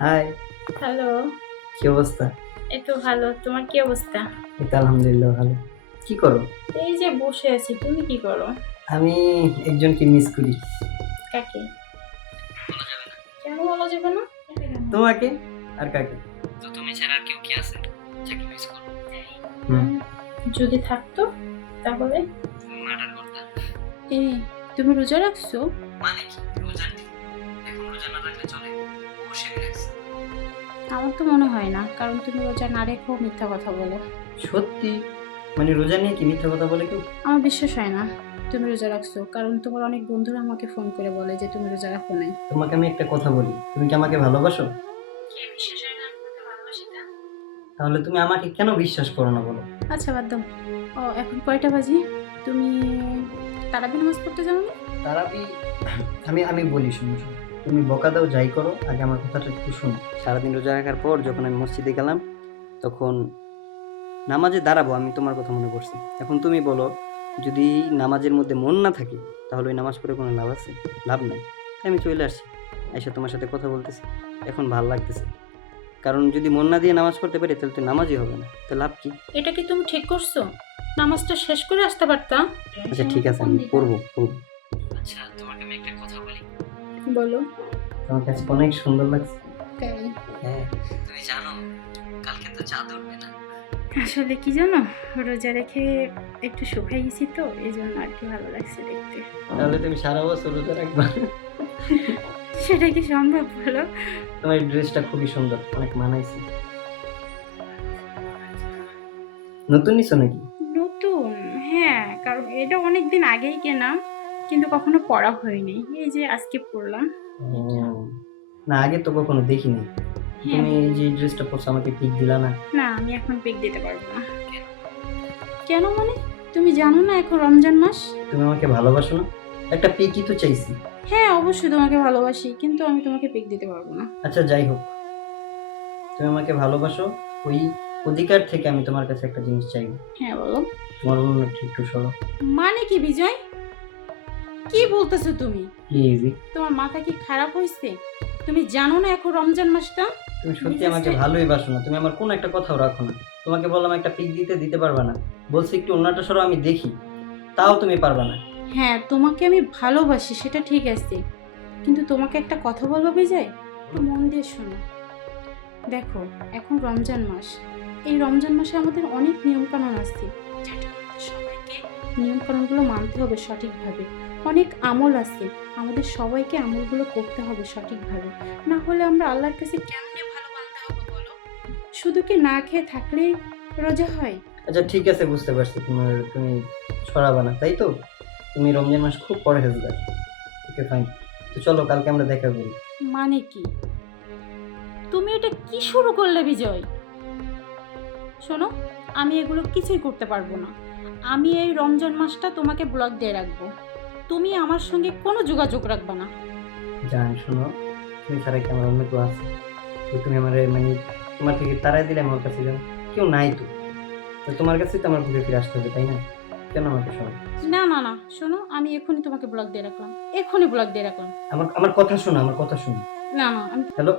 High, hello. কি অবস্থা? এই তো ভালো। তোমার কি অবস্থা? এই তো আলহামদুলিল্লাহ ভালো। কি করো? এই যে বসে আছি। তুমি কি করো? আমি একজনকে মিস করি। কাকে? বলা যাবে না। কেন বলা যাবে না? তোমাকে আর কাকে? তো তুমি ছাড়া আর কেউ কি আছে যাকে মিস করো? হুম, যদি থাকতো তাহলে? তুমি মার্ডার করতা। এই, তুমি রোজা রাখছো? মানে কি? রোজার দিন। এখন রোজা না রাখলে চলে। অবশ্যই রাখছি। আমার তো মনে হয় না, কারণ তুমি রোজা না রেখেও মিথ্যা কথা বলো। সত্যি? মানে রোজা নিয়ে কি মিথ্যা কথা বলে কেউ? আমার বিশ্বাস হয় না তুমি রোজা রাখছো, কারণ তোমার অনেক বন্ধুরা আমাকে ফোন করে বলে যে তুমি রোজা রাখো নাই। তোমাকে আমি একটা কথা বলি, তুমি কি আমাকে ভালোবাসো? কে বিশ্বাস হয় না আমি তোমাকে ভালোবাসি না? তাহলে তুমি আমাকে কেন বিশ্বাস করো না বলো? আচ্ছা বাদ দাও। ও, এখন কয়টা বাজে? তুমি তারাবি নামাজ পড়তে যাও না? তারাবি আমি আমি বলি, শুনো শুনো। তুমি বকা দাও যাই করো, আগে আমার কথাটা একটু শোনো। সারাদিন রোজা রাখার পর যখন আমি মসজিদে গেলাম, তখন নামাজে দাঁড়াবো আমি তোমার কথা মনে করছি। এখন তুমি বলো, যদি নামাজের মধ্যে মন না থাকে তাহলে ওই নামাজ পড়ে কোনো লাভ আছে? লাভ নাই। তাই আমি চলে আসছি, এসে তোমার সাথে কথা বলতেছি। এখন ভাল লাগতেছে, কারণ যদি মন না দিয়ে নামাজ পড়তে পারি তাহলে তো নামাজই হবে না, তো লাভ কি? এটা কি তুমি ঠিক করছো? নামাজটা শেষ করে আসতে পারতাম। আচ্ছা ঠিক আছে, আমি পড়বো। আচ্ছা তোমাকে আমি একটা কথা বলি, বলো। তোমার কাছে অনেক সুন্দর লাগছে। তাই? হ্যাঁ, তুমি জানো কালকে তো চাঁদ উঠবে না? আসলে কি জানো, রোজা রেখে একটু শুকাই গেছি তো, এই জন্য আর কি ভালো লাগছে দেখতে। তাহলে তুমি সারা বছর রোজা রাখবা? সেটা কি সম্ভব বলো? তোমার এই ড্রেসটা খুবই সুন্দর, অনেক মানাইছে। নতুন নিছো নাকি? নতুন? হ্যাঁ, কারণ এটা অনেক দিন আগেই কেনা, কিন্তু কখনো পরা হয়নি। এই যে আজকে পরলাম। ও, না আগে তো কখনো দেখিনি। হ্যাঁ। তুমি এই যে ড্রেসটা পরছো আমাকে পিক দিলা না? না, আমি এখন পিক দিতে পারবো না। কেন মানে? তুমি জানো না এখন রমজান মাস? তুমি আমাকে ভালোবাসো না? একটা পিকই তো চাইছি। হ্যাঁ, অবশ্যই তোমাকে ভালোবাসি, কিন্তু আমি তোমাকে পিক দিতে পারবো না। আচ্ছা যাই হোক, তুমি আমাকে ভালোবাসো, ওই অধিকার থেকে আমি তোমার কাছে একটা জিনিস চাইবো। হ্যাঁ বলো। তোমার অনুরোধটা একটু সরো মানে কি বিজয়? কি বলতেছো তুমি? প্লিজ। তোমার মাথা কি খারাপ হয়েছে? তুমি জানো না এখন রমজান মাসটা? তুমি সত্যি নিজে আমাকে সে- ভালোই বাসো না, তুমি আমার কোনো একটা কথাও রাখো না। তোমাকে বললাম একটা পিক দিতে পারবা না, বলছি একটু অন্যটা সরো আমি দেখি, তাও তুমি পারবা না। হ্যাঁ, তোমাকে আমি ভালোবাসি সেটা ঠিক আছে, কিন্তু তোমাকে একটা কথা বলবো বিজয়, একটু মন দিয়ে শোনো। দেখো, এখন রমজান মাস। এই রমজান মাসে আমাদের অনেক নিয়মকানুন আছে, যেটা আমাদের সবাইকে নিয়মকানুনগুলো মানতে হবে সঠিকভাবে। অনেক আমল আছে, আমাদের সবাইকে আমলগুলো করতে হবে সঠিকভাবে। না হলে আমরা আল্লাহর কাছে কেমনে ভালো বান্দা হবো বলো? শুধু কি না খেয়ে থাকলেই রোজা হয়? আচ্ছা ঠিক আছে, বুঝতে পারছি তুমি সরাবা না, তাই তো? তুমি রমজান মাস খুব পরহেজগার। ওকে ফাইন, তো চলো কালকে আমরা দেখা করি। মানে কি? তুমি এটা কি শুরু করলে বিজয়? শোনো, আমি এগুলো কিছুই করতে পারবো না। আমি এই রমজান মাসটা তোমাকে ব্লক দিয়ে রাখবো। তুমি আমার সঙ্গে কোনো যোগাযোগ রাখবে না। জান শোনো, তুমি ছাড়া কি আমার অন্য কেউ আছে? তো তুমি আমার মানে তোমার থেকে তাড়াই দিলে আমার কাছে যেন কেউ নাই, তো তো তোমার কাছেই তো আমার ঘুরে ফিরে আসতে হবে, তাই না? কেন আমাকে সরাই? না না না, শোনো, আমি এখনই তোমাকে ব্লক দিয়ে রাখলাম, এখনই ব্লক দিয়ে রাখলাম। আমার কথা শোনো, আমার কথা শোনো। না না, আমি হ্যালো।